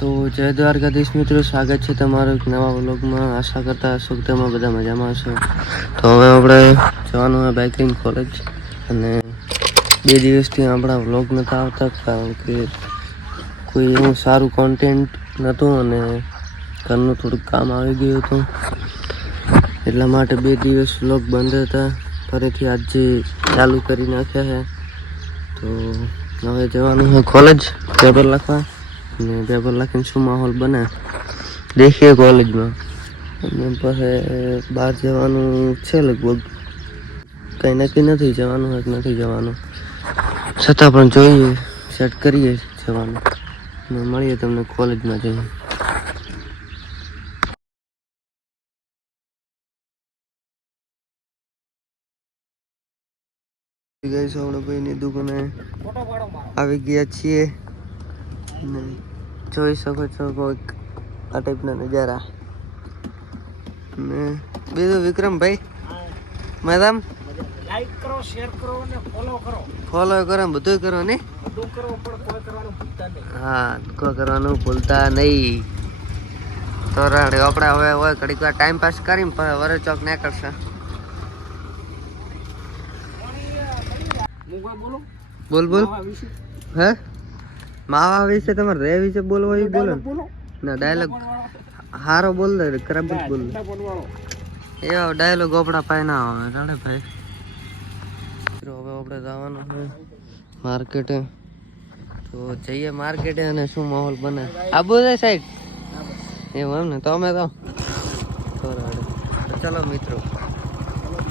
તો જય દ્વારકાધીશ મિત્રો, સ્વાગત છે તમારું એક નવા વ્લોગમાં. આશા કરતા હશો કે તમે બધા મજામાં હશો. તો હવે આપણે જવાનું હોય બાઇકિંગ કોલેજ, અને 2 દિવસથી આપણા વ્લોગ નહોતા આવતા કારણ કે કોઈ એવું સારું કોન્ટેન્ટ નહોતું અને ઘરનું થોડુંક કામ આવી ગયું હતું, એટલા માટે 2 દિવસ વ્લોગ બંધ હતા. ફરીથી આજે ચાલુ કરી નાખ્યા છે. તો હવે જવાનું હોય કોલેજ પેપર લખવા, અને પેપર લખીને શું માહોલ બને દેખીએ કોલેજમાં. અને પછી બહાર જવાનું છે, લગભગ કંઈ નક્કી નથી જવાનું હોય કે નથી જવાનું, છતાં પણ જોઈએ, સેટ કરીએ જવાનું. અને મળીએ તમને કોલેજમાં જઈને. ગઈ છે આપણે ભાઈની દુકાને આવી ગયા છીએ, અને જોઈ શકો છો કોઈક આ ટાઈપના નજારા. અને બીજું વિક્રમભાઈ મેડમ લાઈક કરો, શેર કરો અને ફોલો કરો, બધું કરો ને. બધું કરો પણ કોઈ કરવાનું ભૂલતા નહીં. હા, કોઈ કરવાનું ભૂલતા નહીં. તો રાડે આપણે હવે હોય ઘડીક વાર ટાઈમ પાસ કરીને પછી વરે ચોક નીકળશે. બોલ બોલ. હે માવા વિશે તમારે રે વિશે બોલવો એ બોલો ના. ડાયલોગ હારો બોલ દે, ખરાબ બોલ દે. એવા ડાયલોગ આપણા પાસે ના આવે રાડે ભાઈ. હવે આપણે જવાનું છે માર્કેટે, તો જઈએ માર્કેટે અને શું માહોલ બને. આબુ છે સાઈડ એવું એમ ને. તો અમે તો ચલો મિત્રો.